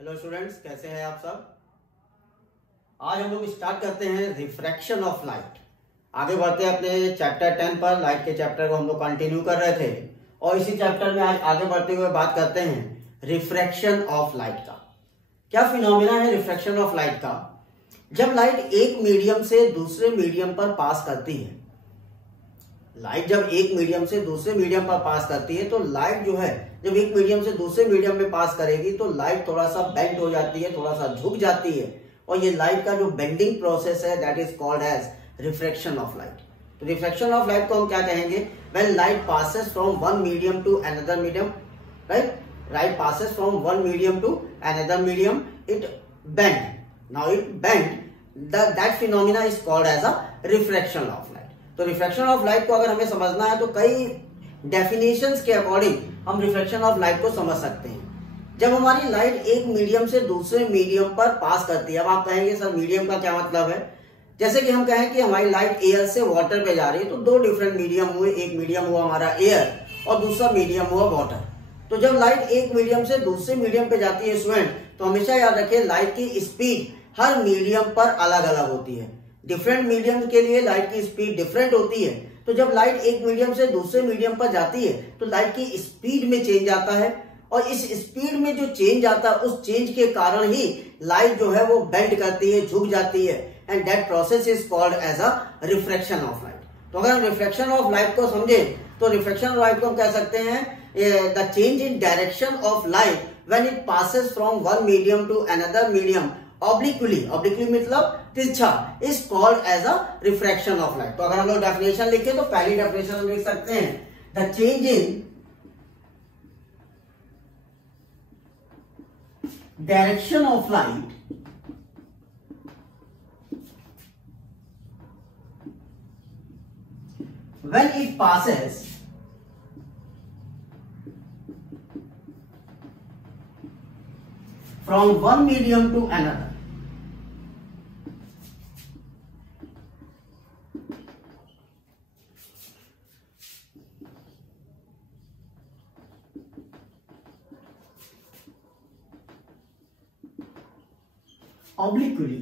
Hello students, कैसे हैं आप सब। आज हम लोग स्टार्ट करते हैं रिफ्रैक्शन ऑफ लाइट। आगे बढ़ते हैं अपने चैप्टर 10 पर। लाइट के चैप्टर को हम लोग कंटिन्यू कर रहे थे और इसी चैप्टर में आज आगे बढ़ते हुए बात करते हैं रिफ्रैक्शन ऑफ लाइट का। क्या फिनोमिना है रिफ्रैक्शन ऑफ लाइट का? जब लाइट एक मीडियम से दूसरे मीडियम पर पास करती है, लाइट जब एक मीडियम से दूसरे मीडियम पर पास करती है तो लाइट जो है जब एक मीडियम से दूसरे मीडियम में पास करेगी तो लाइट थोड़ा सा बेंड हो जाती है, थोड़ा सा झुक जाती है और ये लाइट का जो बेंडिंग प्रोसेस है that is called as refraction of light. तो रिफ्रैक्शन ऑफ लाइट को हम क्या कहेंगे? When light passes from one medium to another medium, right? Light passes from one medium to another medium, it bend, now it bend, that phenomena is called as a refraction of light. तो refraction of light को अगर हमें समझना है तो कई definitions के according हम रिफ्रैक्शन ऑफ लाइट को समझ सकते हैं। जब हमारी लाइट एक मीडियम से दूसरे मीडियम पर पास करती है, अब आप कहेंगे सर मीडियम का क्या मतलब है? जैसे कि हम कहें कि हमारी लाइट एयर से वाटर पे जा रही है तो दो डिफरेंट मीडियम हुए, एक मीडियम हुआ हमारा एयर और दूसरा मीडियम हुआ वाटर। तो जब लाइट एक मीडियम से दूसरे मीडियम पे जाती है स्टूडेंट, तो हमेशा याद रखिए लाइट की स्पीड हर मीडियम पर अलग अलग होती है। डिफरेंट मीडियम के लिए लाइट की स्पीड डिफरेंट होती है। तो जब लाइट एक मीडियम से दूसरे मीडियम पर जाती है तो लाइट की स्पीड में चेंज आता है और इस स्पीड में जो चेंज आता है उस चेंज के कारण ही लाइट जो है वो बेंड करती है, झुक जाती है, and that process is called as a refraction of light. तो अगर हम रिफ्रैक्शन ऑफ लाइट को समझें तो रिफ्रैक्शन ऑफ लाइट को हम कह सकते हैं the change in direction of light when it passes from one medium to another medium obliquely, obliquely मतलब तिरछा, is called as a refraction of light. तो अगर हम लोग डेफिनेशन लिखें तो पहली डेफिनेशन हम लिख सकते हैं the change in direction of light when it passes from one medium to another, obliquely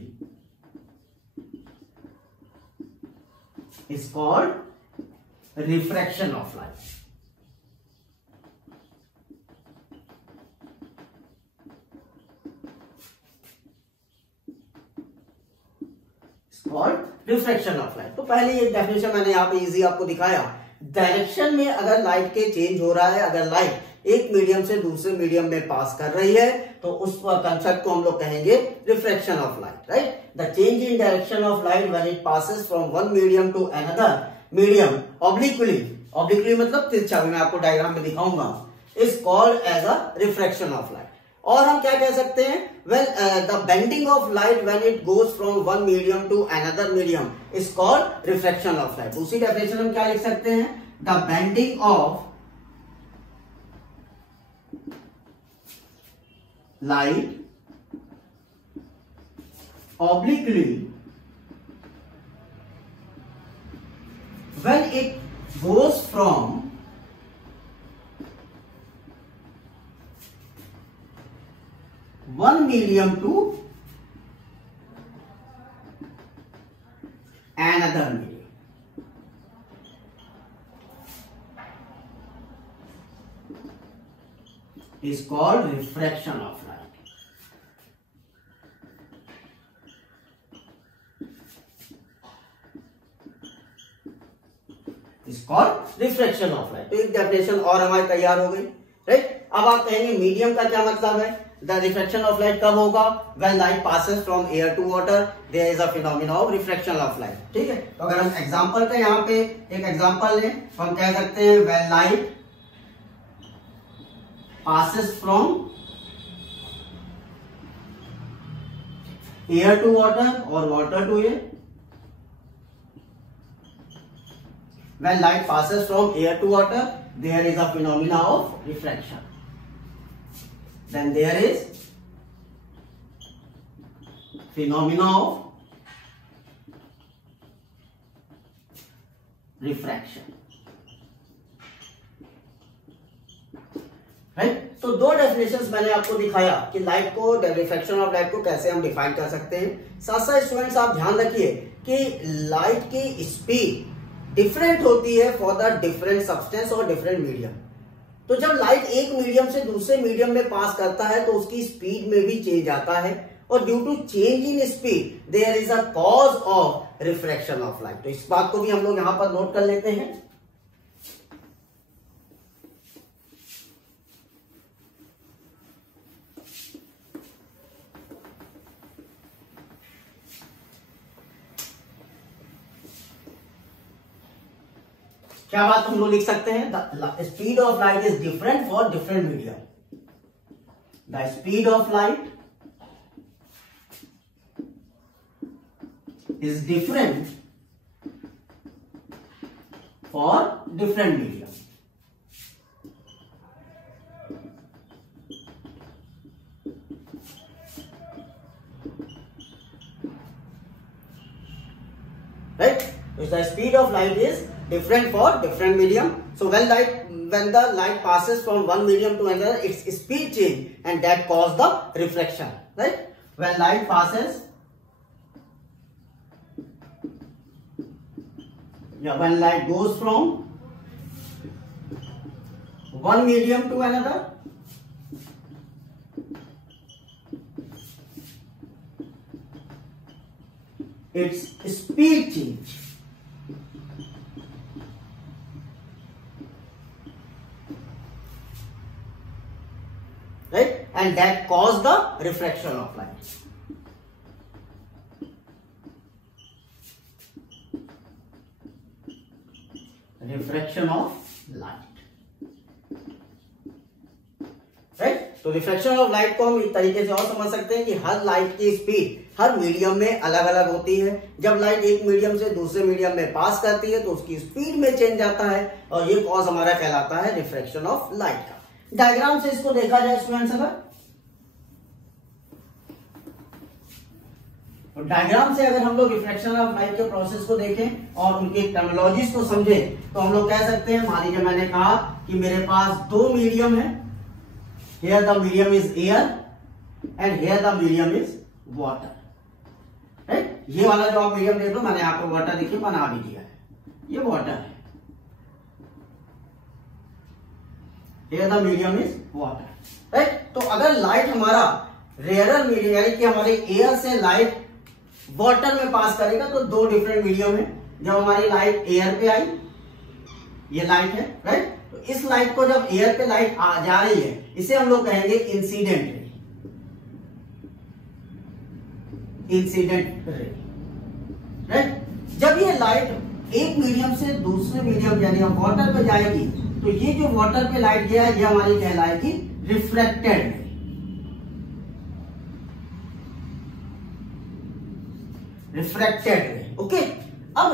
is called refraction of light. Called refraction of light. तो पहले ये डेफिनेशन मैंने यहाँ पे इजी आपको दिखाया। डायरेक्शन में अगर लाइट के चेंज हो रहा है, अगर लाइट एक मीडियम से दूसरे मीडियम में पास कर रही है तो उस कंसेप्ट को हम लोग कहेंगे refraction of light, right? The change in direction of light when it passes from one medium to another medium obliquely, obliquely मतलब तिरछा, मैं आपको डायग्राम में दिखाऊंगा, is called as a refraction of light. और हम क्या कह सकते हैं? Well the bending of light when it goes from one medium to another medium is called refraction of light. दूसरी डेफिनेशन हम क्या लिख सकते हैं? The bending of light obliquely when it goes from one medium to another medium. Is called refraction of light. Is called refraction of light. तो एक definition और हमारी तैयार हो गई, राइट? अब आप कहेंगे मीडियम का क्या मतलब है? द रिफ्रैक्शन ऑफ लाइट कब होगा? When light passes from air to water, there is a phenomena of refraction of light, ठीक है? तो अगर हम एग्जांपल का यहाँ पे एक एग्जांपल लें तो हम कह सकते हैं when light passes from air to water or water to air. When light passes from air to water, there is a phenomena of refraction. Then there is phenomena of refraction. Right. तो दो definitions मैंने आपको दिखाया कि light को, refraction of light को कैसे हम डिफाइन कर सकते हैं। साथ साथ स्टूडेंट्स आप ध्यान रखिए कि लाइट की स्पीड डिफरेंट होती है फॉर द डिफरेंट सब्सटेंस और डिफरेंट मीडियम। तो जब लाइट एक मीडियम से दूसरे मीडियम में पास करता है तो उसकी स्पीड में भी चेंज आता है, और due to change in speed there is a cause of refraction of light. तो इस बात को भी हम लोग यहां पर नोट कर लेते हैं। क्या बात हम लोग लिख सकते हैं? The speed of light is different for different medium. The speed of light is different for different medium. Right? So the speed of light is different for different medium. So when the light passes from one medium to another, its speed change and that cause the reflection. Right? When light passes, when light goes from one medium to another, its speed change. Right? And that cause the refraction of light. Refraction of light. Right. तो refraction of light को हम इस तरीके से और समझ सकते हैं कि हर लाइट की स्पीड हर मीडियम में अलग अलग होती है। जब लाइट एक मीडियम से दूसरे मीडियम में पास करती है तो उसकी स्पीड में चेंज आता है, और ये कॉज हमारा कहलाता है रिफ्रैक्शन ऑफ लाइट का। डायग्राम से इसको देखा जाए स्टूडेंट्स, अगर तो डायग्राम से अगर हम लोग रिफ्रैक्शन ऑफ लाइट के प्रोसेस को देखें और उनके टर्मिनोलॉजीज को समझें तो हम लोग कह सकते हैं, मान लीजिए मैंने कहा कि मेरे पास दो मीडियम है, here the medium is air and here the medium is water. Right. ये वाला जो आप मीडियम देख लो, मैंने आपको वाटर देखिए बना भी दिया है, ये वाटर है, here the medium is water. Right. तो अगर लाइट हमारा रेयरर मीडियम यानी कि हमारे एयर से लाइट वाटर में पास करेगा तो दो डिफरेंट मीडियम है। जब हमारी लाइट एयर पे आई, ये लाइट है, राइट। तो इस लाइट को जब एयर पे लाइट आ जा रही है, इसे हम लोग कहेंगे incident ray. Incident ray, right. जब ये लाइट एक मीडियम से दूसरे मीडियम यानी वाटर पे जाएगी तो ये जो वाटर पे लाइट गया है ये हमारी कहलाएगी रिफ्लेक्टेड रे। रिफ्रैक्टेड रे। ओके। अब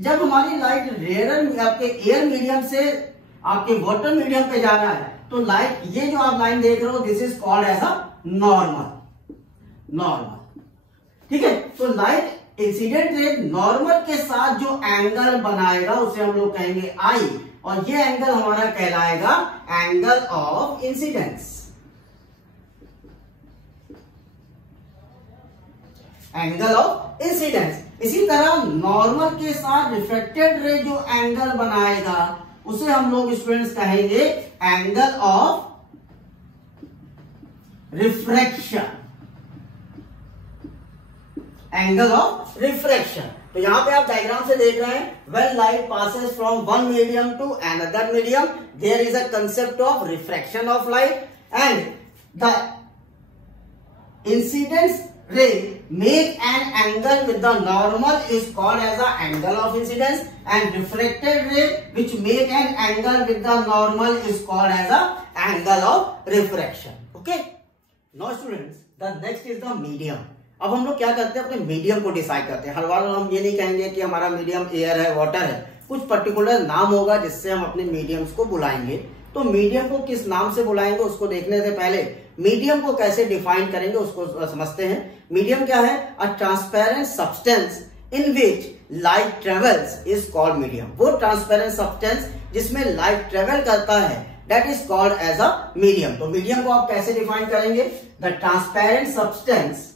जब हमारी लाइट रेयर आपके एयर मीडियम से आपके वाटर मीडियम पे जा रहा है तो लाइट, ये जो आप लाइन देख रहे हो, this is called as a normal. ठीक है। तो लाइट इंसिडेंट रे नॉर्मल के साथ जो एंगल बनाएगा उसे हम लोग कहेंगे आई, और ये एंगल हमारा कहलाएगा angle of incidence. Angle of incidence. इसी तरह नॉर्मल के साथ रिफ्लेक्टेड रे जो एंगल बनाएगा उसे हम लोग स्टूडेंट्स कहेंगे angle of refraction. Angle of refraction. तो यहां पे आप डायग्राम से देख रहे हैं, when light passes from one medium to another medium there is a concept of refraction of light and the incidence ray make an angle with the normal is called as the angle of incidence, and refracted ray which make an angle with the normal is called as the angle of refraction. Okay, now students, the next is the medium. अब हम लोग क्या करते हैं, अपने medium को decide करते हैं। हर बार हम ये नहीं कहेंगे कि हमारा मीडियम एयर है, वाटर है, कुछ पर्टिकुलर नाम होगा जिससे हम अपने मीडियम्स को बुलाएंगे। तो मीडियम को किस नाम से बुलाएंगे उसको देखने से पहले मीडियम को कैसे डिफाइन करेंगे उसको समझते हैं। मीडियम क्या है? A transparent substance in which light travels is called medium. वो ट्रांसपेरेंट सब्सटेंस जिसमें लाइट ट्रेवल करता है that is called as a medium. तो मीडियम को आप कैसे डिफाइन करेंगे? The transparent substance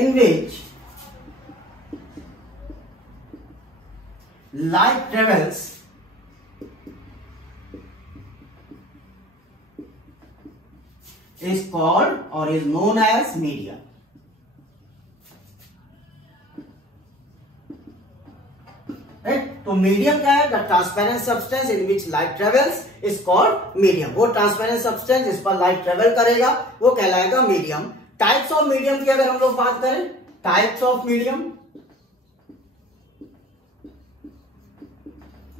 in which light travels is called or is known as medium. Right? तो मीडियम क्या है? The transparent substance in which light travels is called medium. वो transparent substance जिस पर लाइट ट्रेवल करेगा वो कहलाएगा मीडियम। टाइप्स ऑफ मीडियम की अगर हम लोग बात करें, टाइप्स ऑफ मीडियम,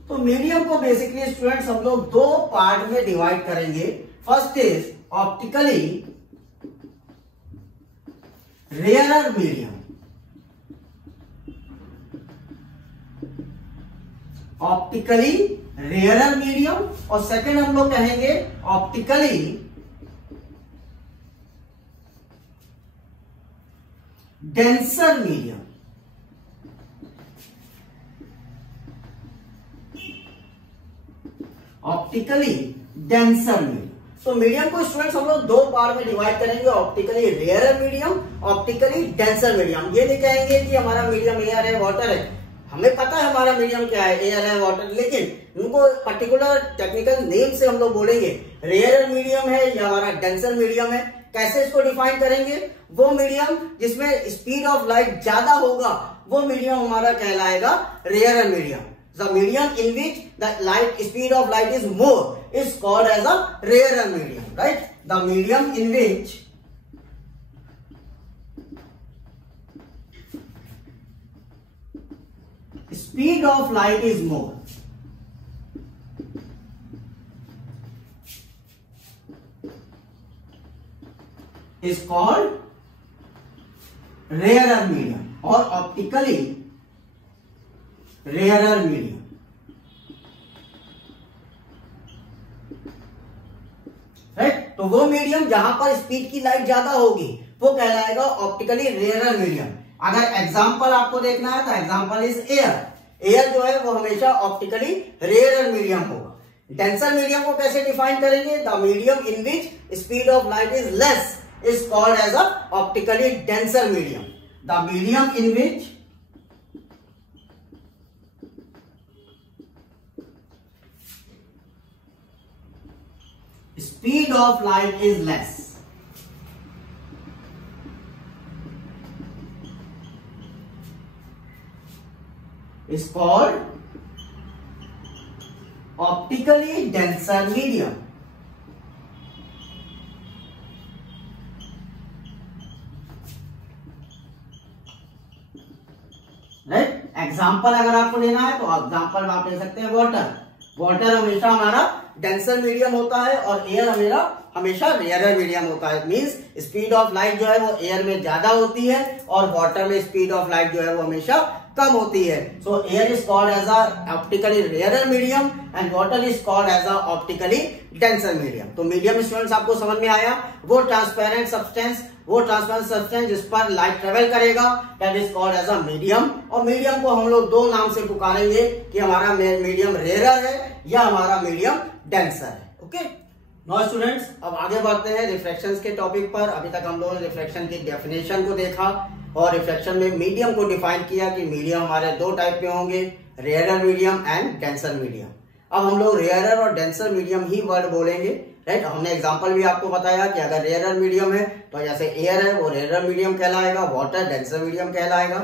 तो मीडियम को बेसिकली स्टूडेंट्स हम लोग दो पार्ट में डिवाइड करेंगे। First is optically rarer medium, optically rarer medium, और सेकंड हम लोग कहेंगे optically denser medium. Optically denser medium. तो मीडियम को स्टूडेंट्स हम लोग दो पार्ट में डिवाइड करेंगे, optically rarer medium, optically denser medium. ये नहीं कहेंगे कि हमारा मीडियम एयर है, वाटर है। हमें पता है हमारा मीडियम क्या है, एयर है, वाटर, लेकिन उनको पर्टिकुलर टेक्निकल नेम से हम लोग बोलेंगे रेयरर मीडियम है या हमारा डेंसर मीडियम है। कैसे इसको डिफाइन करेंगे? वो मीडियम जिसमें स्पीड ऑफ लाइट ज्यादा होगा वो मीडियम हमारा कहलाएगा rarer medium. The medium in which the light speed of light is more is called as a rarer medium, right? The medium in which speed of light is more is called rarer medium or optically rarer medium, right? तो वो medium जहां पर speed की light ज्यादा होगी वो कहलाएगा optically rarer medium. अगर एग्जाम्पल आपको देखना है तो एग्जाम्पल इज एयर। एयर जो है वो हमेशा ऑप्टिकली रेयरर मीडियम होगा। डेंसर मीडियम को कैसे डिफाइन करेंगे? The medium in which speed of light is less is called as a optically denser medium. The medium in which speed of light is less is called optically denser medium, right? Example अगर आपको लेना है तो example आप ले सकते हैं water. Water हमेशा हमारा डेंसर मीडियम होता है और एयर हमेशा रेयरर मीडियम होता है। मींस स्पीड ऑफ लाइट जो है वो एयर में ज्यादा होती है और वाटर में स्पीड ऑफ लाइट जो है वो हमेशा कम होती है। So air is called as a optically rarer medium and water is called as a optically denser medium. तो मीडियम स्टूडेंट्स आपको समझ में आया, वो ट्रांसपेरेंट सब्सटेंस जिस पर लाइट ट्रेवल करेगा that is called as a medium. और मीडियम को हम लोग दो नाम से पुकारेंगे कि हमारा मीडियम रेयरर है या हमारा मीडियम डेंसर है। ओके नाउ स्टूडेंट्स, अब आगे बढ़ते हैं रिफ्रैक्शन के टॉपिक पर। अभी तक हम लोगों ने रिफ्रैक्शन की डेफिनेशन को देखा और रिफ्रैक्शन में मीडियम को डिफाइन किया कि मीडियम हमारे दो टाइप के होंगे, rarer medium and denser medium. अब हम लोग रेयरर और डेंसर मीडियम ही वर्ड बोलेंगे, राइट? हमने एग्जांपल भी आपको बताया कि अगर रेयरर मीडियम है तो जैसे एयर है वो रेयरर मीडियम कहलाएगा, वाटर डेंसर मीडियम कहलाएगा।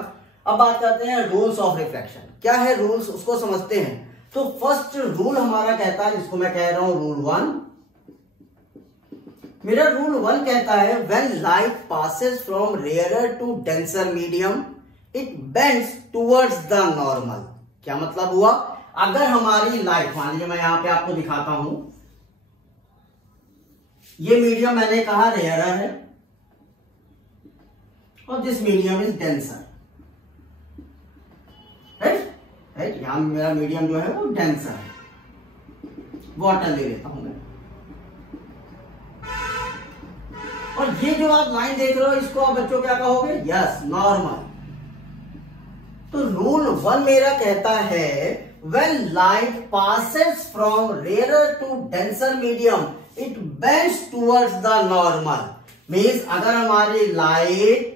अब बात करते हैं रूल्स ऑफ रिफ्रैक्शन। क्या है रूल्स, उसको समझते हैं। तो फर्स्ट रूल हमारा कहता है, जिसको मैं कह रहा हूं रूल 1। मेरा रूल 1 कहता है when light passes from rarer to denser medium it bends towards the normal. क्या मतलब हुआ? अगर हमारी लाइट, मान लीजिए मैं यहां पे आपको दिखाता हूं, ये मीडियम मैंने कहा रेयरर है और this medium is denser, right? यहां मेरा मीडियम जो है वो डेंसर है। वाटर ले लेता हूं मैं, और ये जो आप लाइन देख रहे हो इसको आप बच्चों क्या कहोगे? Yes, normal. तो रूल 1 मेरा कहता है when light passes from rarer to denser medium it bends towards the normal। Means अगर हमारी लाइट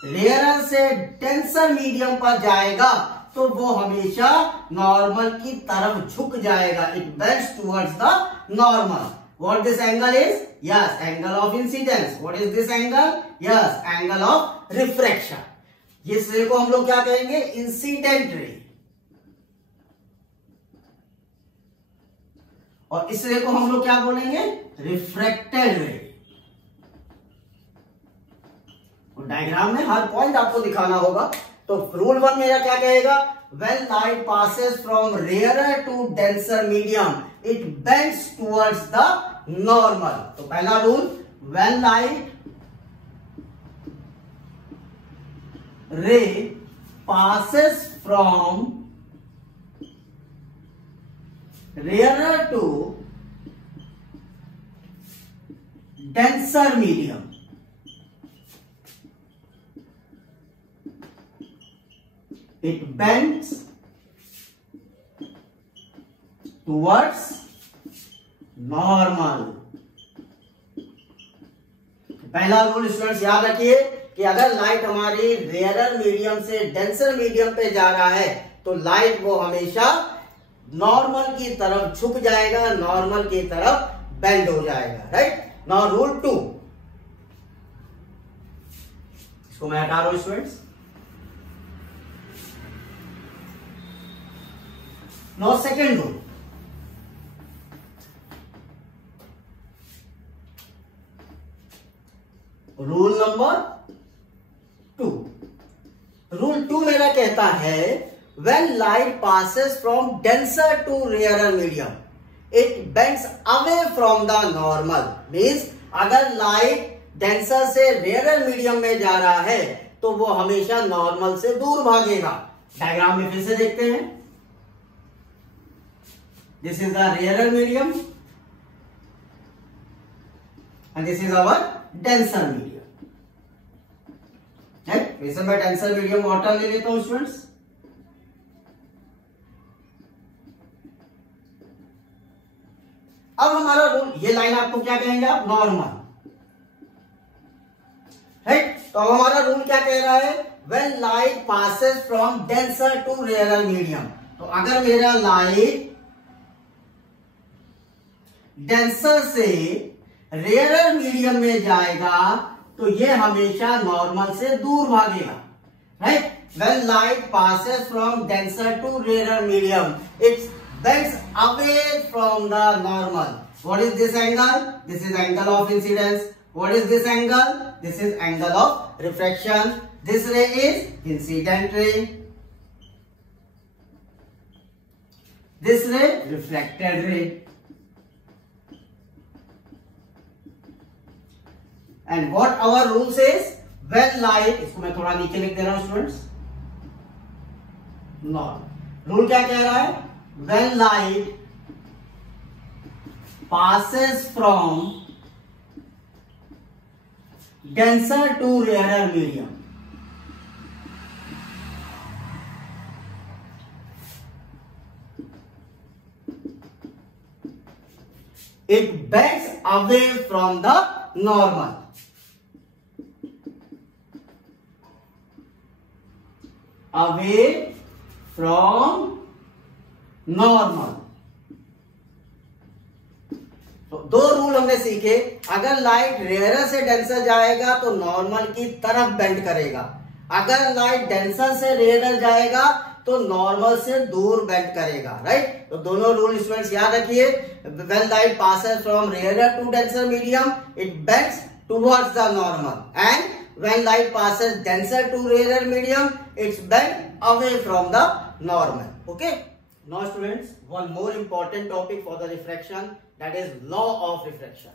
रेयर से डेंसर मीडियम पर जाएगा तो वो हमेशा नॉर्मल की तरफ झुक जाएगा। It bends towards the normal. What this angle is? Yes, angle of incidence. What is this angle? Yes, angle of refraction. इस रे को हम लोग क्या कहेंगे? Incident ray. और इस रे को हम लोग क्या बोलेंगे? रिफ्रैक्टेड रे। डायग्राम में हर पॉइंट आपको दिखाना होगा। तो रूल 1 मेरा क्या कहेगा? When light passes from rarer to denser medium, it bends towards the normal। तो पहला rule, when light ray passes from rarer to denser medium, it bends towards normal। पहला रूल स्टूडेंट्स याद रखिए कि अगर लाइट हमारी रेयरर मीडियम से denser medium पे जा रहा है तो लाइट वो हमेशा नॉर्मल की तरफ झुक जाएगा, नॉर्मल की तरफ बेंड हो जाएगा। राइट। नाउ रूल 2, इसको मैं हटा रहा हूं students. Now second rule, rule number 2। rule 2 मेरा कहता है when light passes from denser to rarer medium it bends away from the normal। Means अगर लाइट डेंसर से रेयर मीडियम में जा रहा है तो वो हमेशा नॉर्मल से दूर भागेगा। डायग्राम में फिर से देखते हैं। This is the rarer medium and this is our denser medium। है, वैसे मैं denser medium वाटर ले लेता हूं स्टूडेंट्स। अब हमारा रूल, ये लाइन आपको क्या कहेंगे आप? नॉर्मल। है, तो अब हमारा रूल क्या कह रहा है? When light passes from denser to rarer medium। तो अगर मेरा लाइट डेंसर से रेयरर मीडियम में जाएगा तो ये हमेशा नॉर्मल से दूर भागेगा। Right. When light passes from denser to rarer medium, it bends away from the normal। What is this angle? This is angle of incidence। What is this angle? This is angle of refraction। This ray is incident ray, this ray refracted ray। And what our rule says? When light, इसको मैं थोड़ा नीचे लिख दे रहा हूं students. Not rule क्या कह रहा है? When light passes from denser to rarer medium, it bends away from the normal। away from normal। तो दो रूल हमने सीखे। अगर लाइट रेयर से डेंसर जाएगा तो नॉर्मल की तरफ बेंड करेगा। अगर लाइट डेंसर से रेयर जाएगा तो नॉर्मल से दूर बेंड करेगा। राइट। तो दोनों रूल स्टूडेंट्स याद रखिए। When light passes from rarer to denser medium, it bends towards the normal, and when light passes denser to rarer medium, it's bent away from the normal। Okay. Now students, one more important topic for the refraction, that is law of refraction।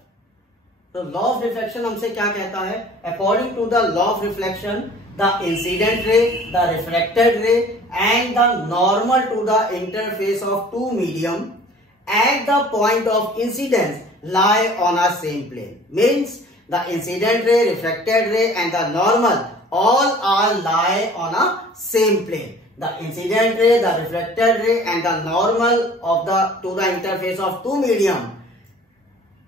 तो law of refraction हमसे क्या कहता है? According to the law of reflection, the incident ray, the refracted ray, and the normal to the interface of two medium at the point of incidence lie on a same plane। Means the incident ray, refracted ray, and the normal all are lie on a same plane. The incident ray, the reflected ray and the normal of the to the interface of two medium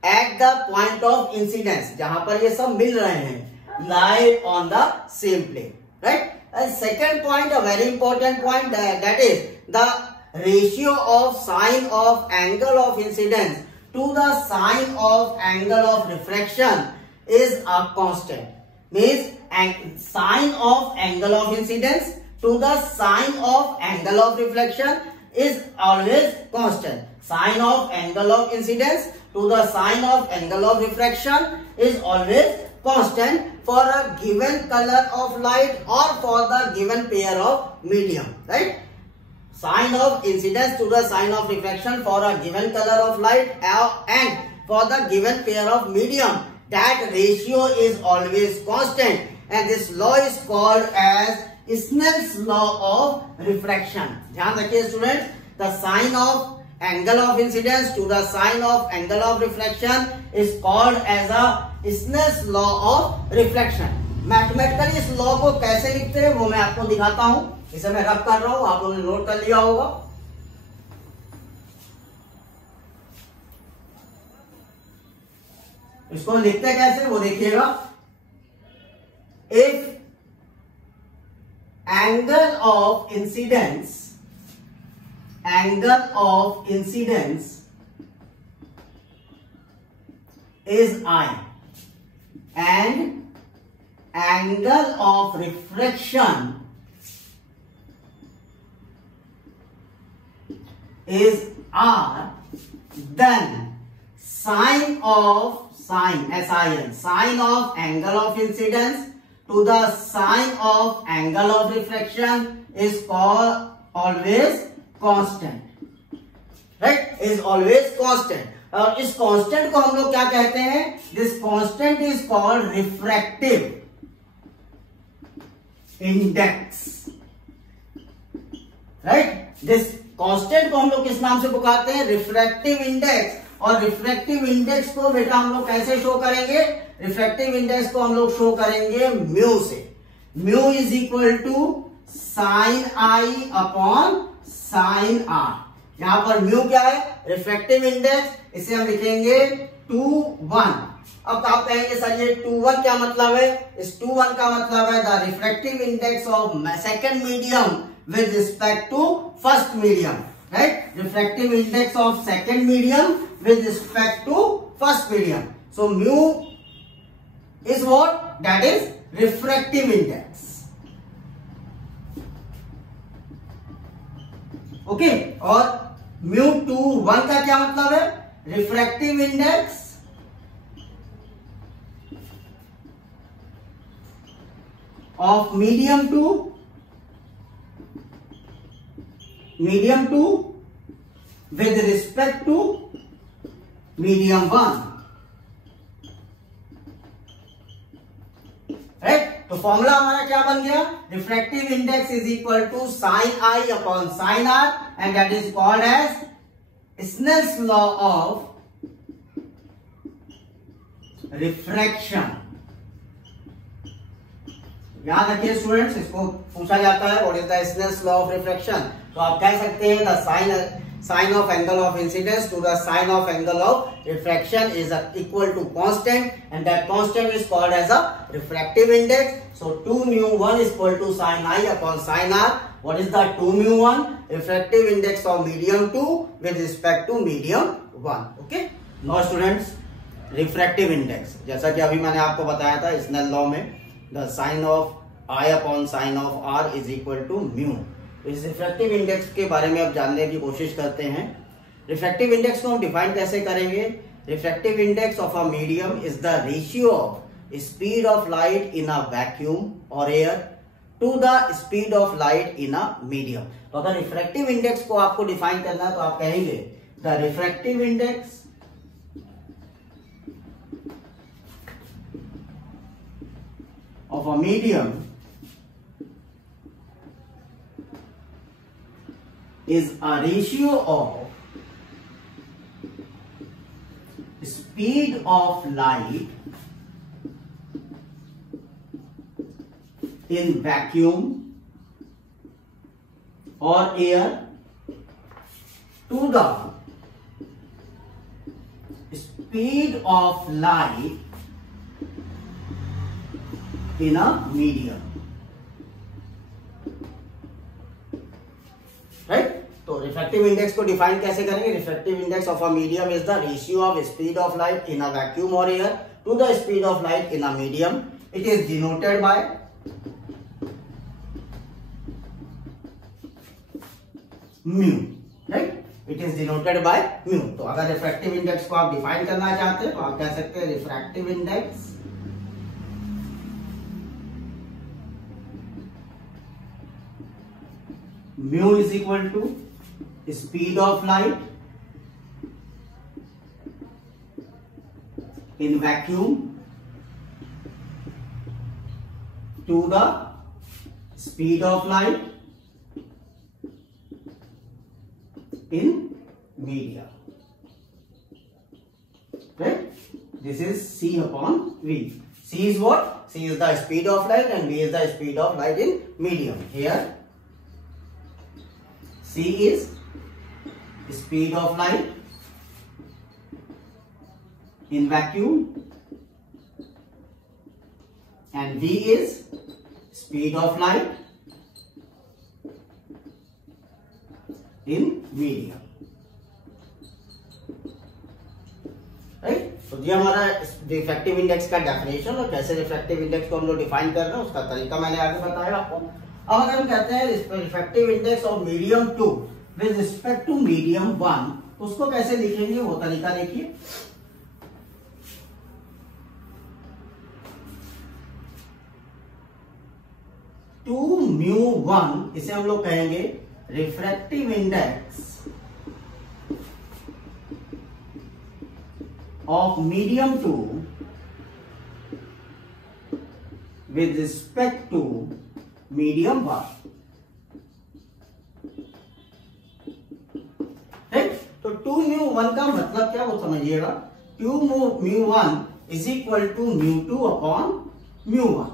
at the point of incidence, जहां पर ये सब मिल रहे हैं, lie on the same plane, right? And second point, a very important point, that is the ratio of sine of angle of incidence to the sine of angle of refraction is a constant. Means sine of angle of incidence to the sine of angle of reflection is always constant. Sine of angle of incidence to the sine of angle of refraction is always constant for a given color of light or for the given pair of medium, right? Sine of incidence to the sine of refraction for a given color of light and for the given pair of medium, that ratio is always constant, and this law is called as Snell's law of refraction. ध्यान रखिए students, the sine of angle of incidence to the sine of angle of reflection is called as a Snell's law of refraction. Mathematically इस law को कैसे लिखते हैं वो मैं आपको दिखाता हूं. इसे मैं रब कर रहा हूं, आप लोगों ने नोट कर लिया होगा. इसको लिखते कैसे वो देखिएगा. If angle of incidence is I and angle of refraction is R, then sine of angle of incidence to the sine of angle of refraction is called always constant, right? Is always constant. और इस constant को हम लोग क्या कहते हैं? This constant is called refractive index, right? This constant को हम लोग किस नाम से पुकारते हैं? Refractive index. और रिफ्रैक्टिव इंडेक्स को बेटा हम लोग कैसे शो करेंगे? रिफ्रैक्टिव इंडेक्स को हम लोग शो करेंगे म्यू से. Mu is equal to sine I upon sine R. यहां पर म्यू क्या है? Refractive index. इसे हम लिखेंगे 2:1. अब आप कहेंगे सर ये 2:1 क्या मतलब है? इस 2:1 का मतलब है the refractive index of second medium with respect to first medium, right? Refractive index of second medium with respect to first medium. So mu is what? That is refractive index. Okay? और mu 2:1 का क्या मतलब है? Refractive index of medium 2 with respect to medium 1, right? तो formula हमारा क्या बन गया? Refractive index is equal to sine I upon sine R and that is called as Snell's law of refraction. याद रखिए स्टूडेंट्स, इसको पूछा जाता है what is the Snell's law of refraction. तो आप कह सकते हैं the sine of angle of incidence to the sine of angle of refraction is equal to constant, and that constant is called as a refractive index. So 2 mu1 is equal to sin I upon sin r. What is the 2 mu1? Refractive index of medium 2 with respect to medium 1. Okay. Now students, refractive index जैसा कि अभी मैंने आपको बताया था Snell law में, the sin of I upon sin of r is equal to mu. इस refractive index के बारे में अब जानने की कोशिश करते हैं. रिफ्रैक्टिव इंडेक्स को हम डिफाइन कैसे करेंगे? Refractive index of a medium is the ratio of speed of light in a vacuum और air to the speed of light in a medium. तो अगर रिफ्रैक्टिव इंडेक्स को आपको डिफाइन करना है तो आप कहेंगे the refractive index of a medium is a ratio of speed of light in vacuum or air to the speed of light in a medium, right. तो रिफ्रैक्टिव इंडेक्स को define कैसे करेंगे? Refractive index of a medium is the ratio of speed of light in a vacuum और air to the speed of light in a medium. It is denoted by mu, right, it is denoted by mu. तो अगर refractive index को आप define करना चाहते हैं तो आप कह सकते हैं refractive index mu is equal to speed of light in vacuum to the speed of light in media, right? This is C upon V. C is what? C is the speed of light and V is the speed of light in medium. Here C is speed of light in vacuum and V is speed of light in medium, right. तो ये हमारा refractive index का definition और कैसे refractive index को हम लोग define कर रहे हैं उसका तरीका मैंने आगे बताया आपको। अब अगर हम कहते हैं refractive index of medium 2 with respect to medium 1, उसको कैसे लिखेंगे वो तरीका देखिए। टू म्यू 1, इसे हम लोग कहेंगे refractive index of medium 2 with respect to medium 1, right. तो 2 म्यू 1 का मतलब क्या वो समझिएगा। 2 mu 1 is equal to mu 2 upon mu 1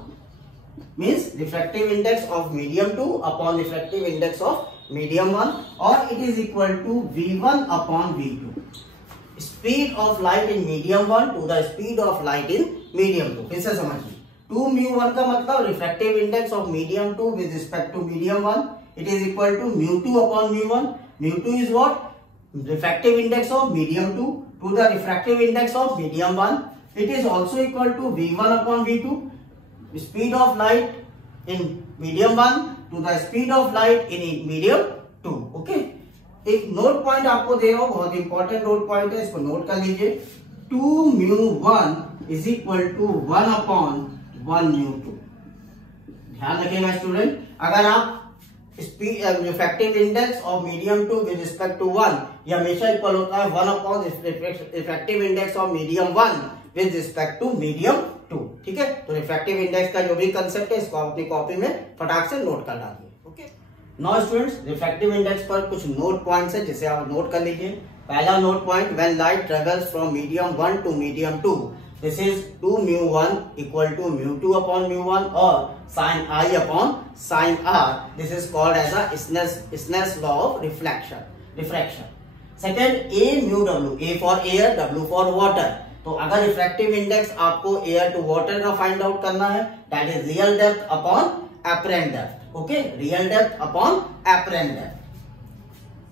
means refractive index of medium 2 upon refractive index of medium 1 और it is equal to V1 upon V2, speed of light in medium 1 to the speed of light in medium 2। फिर से समझिए, 2 mu 1 का मतलब refractive index of medium 2 with respect to medium 1, it is equal to mu 2 upon mu 1। Mu 2 is what? Refractive index of medium 2 to the refractive index of medium 1, it is also equal to V1 upon V2, speed of light in medium 1 to the speed of light in medium 2। Okay, एक note point आपको दे रहा हूं, बहुत important note point है, इसको note कर लीजिए। 2 mu 1 is equal to 1 upon 1 mu 2। ध्यान रखिएगा स्टूडेंट, अगर आप speed refractive index of medium 2 with respect to 1, ये हमेशा इक्वल होता है 1 अपॉन refractive index of medium 1 with respect to medium 2। ठीक है, तो रिफ्रैक्टिव इंडेक्स का जो भी कंसेप्ट है इसको आप अपनी कॉपी में फटाक से नोट कर डालिए। Okay, now students, refractive index पर कुछ नोट पॉइंट्स है जिसे आप नोट कर लीजिए। पहला note point, when light travels from medium 1 to medium 2, this is 2 mu 1 equal to mu 2 upon mu 1 or sin I upon sin R. This is called as a Snell's law of refraction. Second, A mu W, A for air, W for water. तो अगर refractive index आपको air to water का find out करना है, that is real depth upon apparent depth. Okay, real depth upon apparent depth.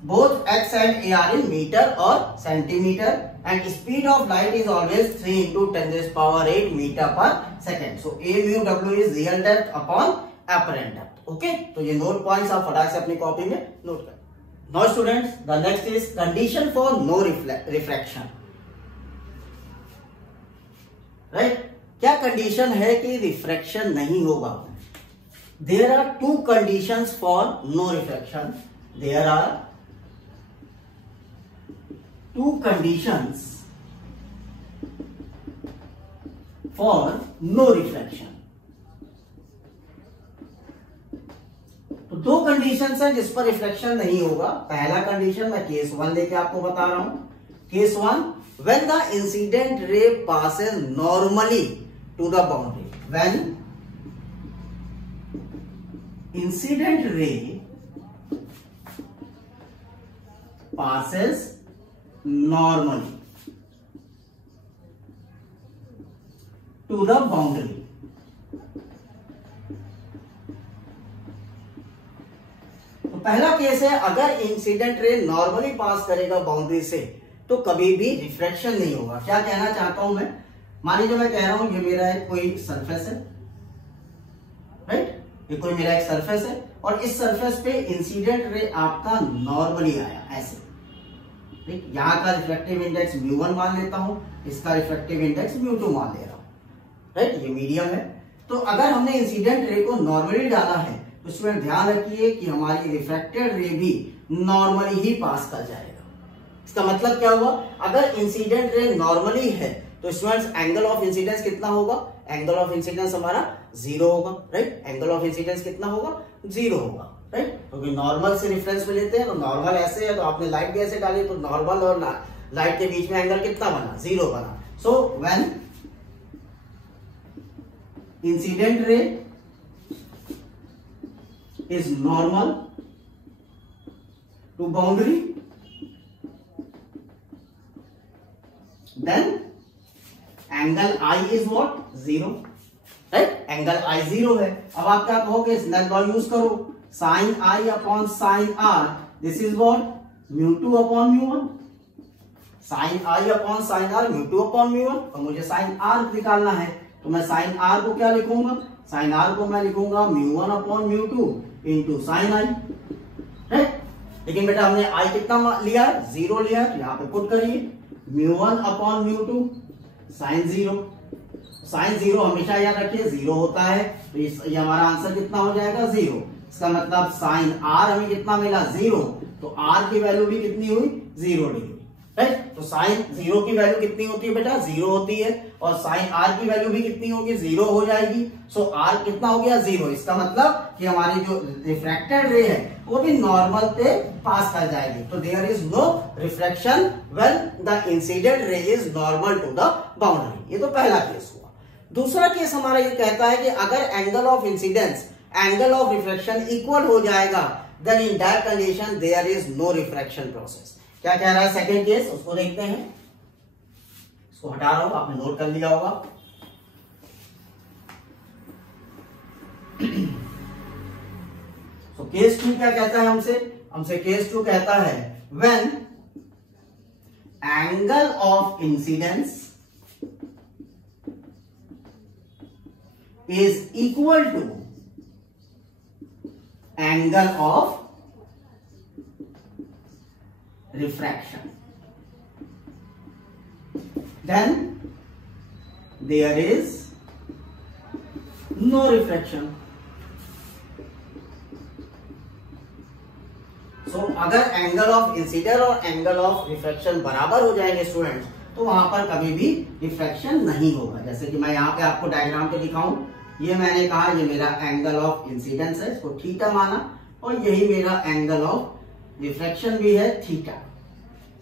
Both x and a are in meter or centimeter, and speed of light is always 3 into 10 raised power 8 meter per second. So A mu W is real depth upon apparent depth. Okay, तो ये note points आप फटाक से अपनी copy में note करें। Now students, the next is condition for no refraction. Right? क्या condition है कि रिफ्रैक्शन नहीं होगा? There are two conditions for no refraction. There are two conditions for no refraction. तो दो कंडीशंस हैं जिस पर रिफ्लेक्शन नहीं होगा। पहला कंडीशन मैं केस 1 लेके आपको बता रहा हूं। Case 1, when the incident ray passes normally to the boundary, when incident ray passes normally to the boundary. तो पहला केस है, अगर इंसिडेंट रे नॉर्मली पास करेगा बाउंड्री से तो कभी भी रिफ्रैक्शन नहीं होगा। क्या कहना चाहता हूं मैं, मान लीजिए मैं कह रहा हूं ये मेरा एक कोई सरफेस है, राइट, ये कोई मेरा एक सरफेस है और इस सरफेस पे इंसिडेंट रे आपका नॉर्मली आया ऐसे, ठीक, यहाँ का रिफ्लेक्टिव इंडेक्स μ1 मान लेता हूं, इसका रिफ्लेक्टिव इंडेक्स μ2 मान ले रहा हूं, राइट, ये मीडियम है। तो अगर हमने इंसिडेंट रे को नॉर्मली डाला है तो इसमें ध्यान रखिए कि हमारी रिफ्रैक्टेड रे भी नॉर्मली ही पास कर जाएगा। इसका मतलब क्या हुआ, अगर इंसिडेंट रे नॉर्मली है तो स्टूडेंट्स एंगल ऑफ इंसिडेंस कितना होगा, एंगल ऑफ इंसिडेंस हमारा 0 होगा, राइट, एंगल ऑफ इंसिडेंस कितना होगा, 0 होगा, राइट, क्योंकि नॉर्मल से रेफरेंस में लेते हैं तो नॉर्मल ऐसे है तो आपने लाइट भी ऐसे डाली तो नॉर्मल और लाइट के बीच में एंगल कितना बना, 0 बना। So when incident ray is normal to boundary then angle I is what, 0, right, angle I 0 है। अब आप क्या कहोगे, स्नेल लॉ यूज करो, sine I upon sine R, this is what, μ2 upon μ1, sine I upon sine R μ2 upon μ1, और मुझे sign R निकालना है तो मैं साइन R को क्या लिखूंगा, साइन R को मैं लिखूंगा μ1 upon μ2 into sine I, right. लेकिन बेटा हमने I कितना लिया, 0 लिया, तो यहाँ पे पुट करिए μ1 अपॉन μ2 साइन 0, साइन 0 हमेशा याद रखिए 0 होता है, तो ये हमारा आंसर कितना हो जाएगा, 0। इसका मतलब साइन R हमें कितना मिला, 0, तो R की वैल्यू भी कितनी हुई, 0 डिग्री, राइट। तो साइन 0 की वैल्यू कितनी होती है बेटा, 0 होती है, और साइन R की वैल्यू भी कितनी होगी, 0 हो जाएगी। सो R कितना हो गया, 0। इसका मतलब कि हमारी जो रिफ्रैक्टेड रे है वो भी नॉर्मल पे पास कर जाएगी। तो there is no refraction when the incident ray is normal to the boundary. ये तो पहला केस हुआ। दूसरा केस हमारा ये कहता है कि अगर angle of incidence angle of refraction equal हो जाएगा then in that condition there is no refraction process. क्या कह रहा है सेकंड केस, उसको देखते हैं। इसको हटा रहा हूं, आपने नोट कर लिया होगा। तो केस 2 क्या कहता है हमसे केस 2 कहता है when angle of incidence is equal to angle of refraction then there is no refraction. So अगर एंगल ऑफ इंसिडेंट और एंगल ऑफ रिफ्रैक्शन बराबर हो जाएंगे स्टूडेंट्स तो वहां पर कभी भी रिफ्रैक्शन नहीं होगा। जैसे कि मैं यहाँ पे आपको डायग्राम पे दिखाऊं, ये मैंने कहा ये मेरा एंगल ऑफ इंसिडेंस है, इसको थीटा माना, और यही मेरा एंगल ऑफ रिफ्रैक्शन भी है थीटा,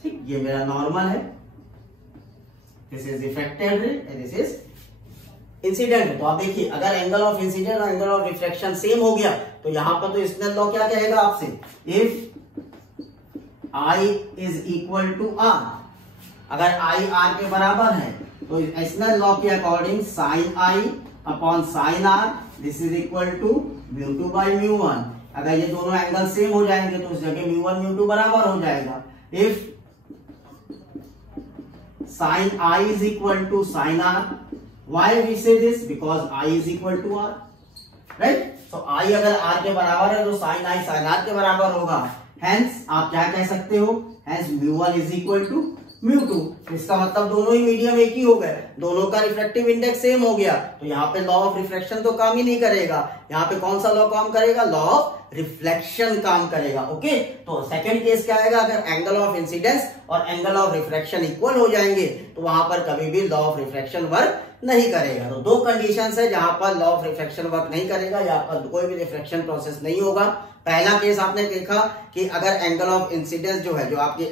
ठीक। ये मेरा नॉर्मल है, दिस इज रिफ्रैक्टेड रे एंड दिस इज इंसिडेंट। तो आप देखिए अगर एंगल ऑफ इंसिडेंट और एंगल ऑफ रिफ्रैक्शन सेम हो गया तो यहां पर तो स्नेल लॉ क्या कहेगा आपसे, if I is equal to R, अगर I R के बराबर है तो स्नेल लॉ के according sine I upon sine R this is equal to μ2 by μ1। अगर ये दोनों एंगल सेम हो जाएंगे तो उस जगह μ1 μ2 बराबर हो जाएगा। If sin I is equal to sin R. Why we say this? Because I is equal to R, right? So I अगर R के बराबर है तो sin I sin R के बराबर होगा। Hence आप क्या कह सकते हो? Hence μ1 is equal to μ2। इसका मतलब दोनों ही मीडियम एक ही हो गए, दोनों का रिफ्रैक्टिव इंडेक्स सेम हो गया, तो यहाँ पे लॉ ऑफ रिफ्रैक्शन तो काम ही नहीं करेगा। यहाँ पे कौन सा लॉ काम करेगा, लॉ ऑफ रिफ्लेक्शन काम करेगा। ओके, तो सेकंड केस क्या आएगा, अगर एंगल ऑफ इंसिडेंस और एंगल ऑफ रिफ्रैक्शन इक्वल हो जाएंगे तो वहां पर कभी भी लॉ ऑफ रिफ्रैक्शन वर्क नहीं करेगा। तो दो कंडीशंस है जहां पर लॉ ऑफ रिफ्रैक्शन वर्क नहीं करेगा, यहाँ पर कोई भी रिफ्रैक्शन प्रोसेस नहीं होगा। पहला केस आपने देखा कि अगर एंगल ऑफ इंसिडेंस जो है, जो आपकी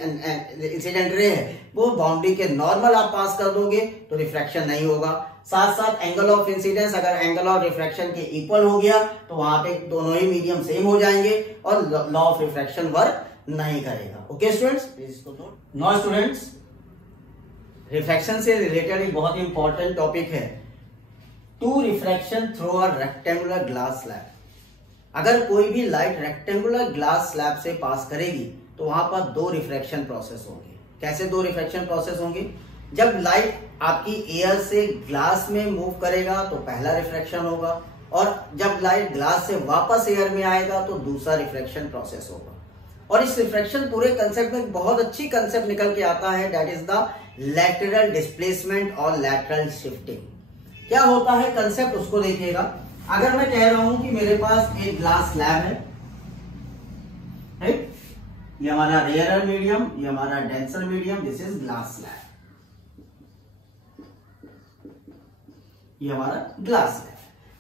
इंसिडेंट रे है, वो बाउंड्री के नॉर्मल आप पास कर दोगे तो रिफ्रैक्शन नहीं होगा। साथ साथ एंगल ऑफ इंसिडेंस अगर एंगल ऑफ रिफ्रैक्शन के इक्वल हो गया तो वहां पे दोनों ही मीडियम सेम हो जाएंगे और लॉ ऑफ रिफ्रैक्शन वर्क नहीं करेगा। ओके स्टूडेंट्स, प्लीज इसको नोट। नाउ स्टूडेंट्स, रिफ्रैक्शन से रिलेटेड एक बहुत इंपॉर्टेंट टॉपिक है, to refraction through a rectangular glass slab. अगर कोई भी लाइट रेक्टेंगुलर ग्लास स्लैब से पास करेगी तो वहां पर दो रिफ्रैक्शन प्रोसेस होंगे। कैसे दो रिफ्रैक्शन प्रोसेस होंगे? जब लाइट आपकी एयर से ग्लास में मूव करेगा तो पहला रिफ्रैक्शन होगा, और जब लाइट ग्लास से वापस एयर में आएगा तो दूसरा रिफ्रैक्शन प्रोसेस होगा। और इस रिफ्रैक्शन पूरे कंसेप्ट में बहुत अच्छी कंसेप्ट निकल के आता है, that is the lateral displacement और लैटरल शिफ्टिंग। क्या होता है कंसेप्ट, उसको देखिएगा। अगर मैं कह रहा हूं कि मेरे पास एक ग्लास स्लैब है, राइट, ये हमारा रेयरर मीडियम, ये हमारा denser medium, this is glass slab, ये हमारा ग्लास स्लैब।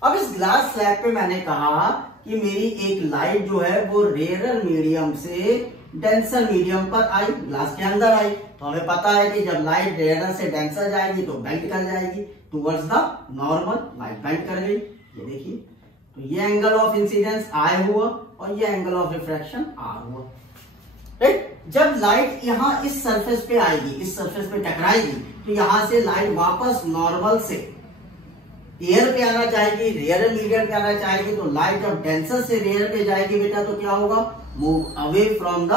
अब इस ग्लास स्लैब पे मैंने कहा कि मेरी एक लाइट जो है वो रेयरर मीडियम से डेंसर मीडियम पर आई, ग्लास के अंदर आई। तो हमें पता है कि जब लाइट रेयरर से डेंसर जाएगी तो बेंड कर जाएगी towards the normal, light bend कर गई, ये देखिए। तो ये एंगल ऑफ इंसिडेंस आई हुआ और ये एंगल ऑफ रिफ्रैक्शन आर हुआ, राइट। जब लाइट यहां इस सरफेस पे आएगी, इस सरफेस पे टकराएगी, तो यहां से लाइट वापस नॉर्मल से एयर पे आना चाहेगी, रेयर मीडियम पे आना चाहेगी। तो लाइट जब डेंसर से रेयर पे जाएगी बेटा तो क्या होगा? Move away from the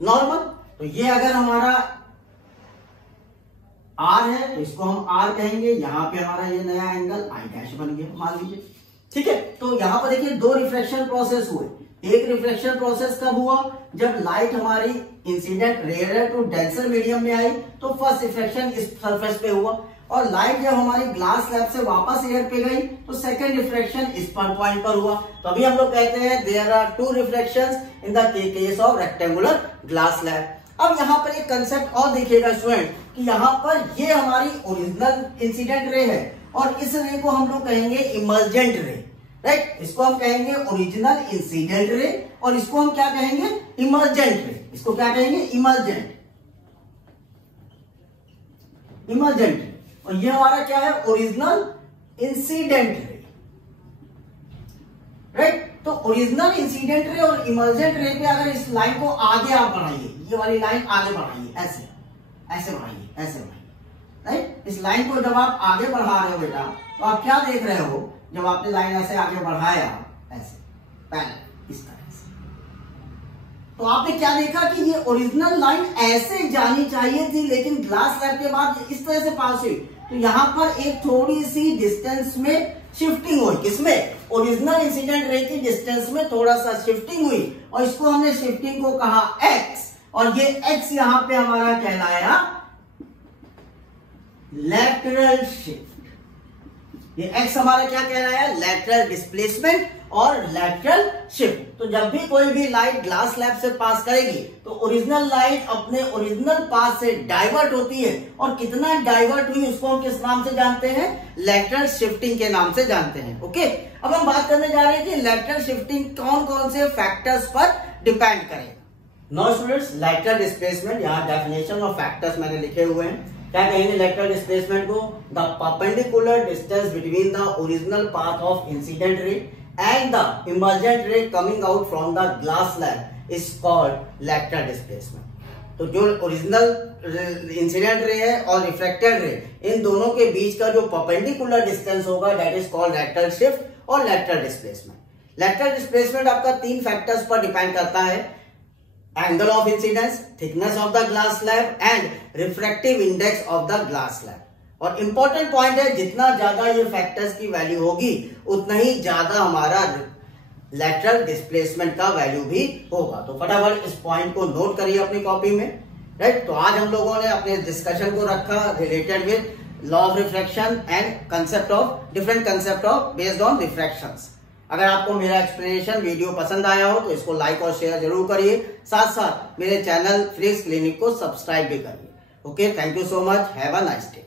normal. तो ये अगर हमारा आर है तो इसको हम आर कहेंगे, यहां पे हमारा ये नया एंगल आई डैश बन गया, मान लीजिए, ठीक है। तो यहां पर देखिए दो रिफ्रैक्शन प्रोसेस हुए। एक रिफ्रैक्शन प्रोसेस कब हुआ? जब लाइट हमारी incident rare to denser medium में आई तो फर्स्ट रिफ्रैक्शन इस सरफेस पे हुआ, और लाइट जब हमारी ग्लास स्लैब से वापस एयर पे गई तो सेकंड रिफ्रैक्शन इस पॉइंट पर हुआ। तो अभी हम लोग कहते हैं there are two refractions in the case of rectangular glass slab. अब यहाँ पर एक कंसेप्ट और देखिएगा स्टूडेंट कि यहाँ पर ये हमारी ओरिजिनल इंसिडेंट रे है और इस रे को हम लोग कहेंगे इमर्जेंट रे, राइट। इसको हम कहेंगे ओरिजिनल इंसिडेंट रे और इसको हम क्या कहेंगे? इमर्जेंट रे। इसको क्या कहेंगे? इमर्जेंट रे। और ये हमारा क्या है? Original incident ray, right. तो ओरिजिनल इंसिडेंट रे और इमर्जेंट रे पे अगर इस लाइन को आगे आप बढ़ाइए, ये वाली लाइन आगे बढ़ाइए, ऐसे बढ़ाइए, राइट। इस लाइन को जब आप आगे बढ़ा रहे हो बेटा तो आप क्या देख रहे हो? जब आपने लाइन ऐसे आगे बढ़ाया, ऐसे पहले इस तरह से, तो आपने क्या देखा कि ये ओरिजिनल लाइन ऐसे जानी चाहिए थी, लेकिन ग्लास स्लैब के बाद इस तरह से पास हुई। तो यहां पर एक थोड़ी सी डिस्टेंस में शिफ्टिंग हुई, किसमें? ओरिजिनल इंसिडेंट रे की डिस्टेंस में थोड़ा सा शिफ्टिंग हुई, और इसको हमने शिफ्टिंग को कहा एक्स, और ये एक्स यहां पे हमारा कहलाया लैटरल शिफ्ट। ये एक्स हमारा क्या कहलाया? लैटरल डिस्प्लेसमेंट और लैटरल शिफ्ट। तो जब भी कोई भी लाइट ग्लास स्लैब से पास करेगी तो ओरिजिनल लाइट अपने ओरिजिनल पाथ से डाइवर्ट होती है, और कितना डाइवर्ट हुई उसको हम किस नाम से जानते हैं? लैटरल शिफ्टिंग के नाम से जानते हैं। ओके, अब हम बात करने जा रहे हैं कि लैटरल शिफ्टिंग कौन कौन से फैक्टर्स पर डिपेंड करेगा। नाउ स्टूडेंट्स, लैटरल डिस्प्लेसमेंट, यहाँ डेफिनेशन और फैक्टर्स मैंने लिखे हुए हैं। क्या कहेंगे लैटरल डिस्प्लेसमेंट को? The perpendicular distance between the original path of incident ray and the emergent ray coming out from the glass slab is called lateral displacement। तो जो ओरिजिनल इंसिडेंट रे है और रिफ्रैक्टेड रे, इन दोनों के बीच का जो परपेंडिकुलर डिस्टेंस होगा that is called lateral shift और लैटरल डिस्प्लेसमेंट। लैटरल डिस्प्लेसमेंट आपका तीन फैक्टर्स पर डिपेंड करता है, angle of incidence, thickness of the glass slab and refractive index of the glass slab. और इंपॉर्टेंट पॉइंट है, जितना ज्यादा ये फैक्टर्स की वैल्यू होगी उतना ही ज्यादा हमारा लैटरल डिस्प्लेसमेंट का वैल्यू भी होगा। तो फटाफट इस पॉइंट को नोट करिए अपनी कॉपी में, राइट। तो आज हम लोगों ने अपने डिस्कशन को रखा related with law of refraction and concept of different concept of based on refractions. अगर आपको मेरा एक्सप्लेनेशन वीडियो पसंद आया हो तो इसको लाइक और शेयर जरूर करिए, साथ साथ मेरे चैनल फ्रिक्स क्लिनिक को सब्सक्राइब भी करिए। Okay, thank you so much, have a nice day.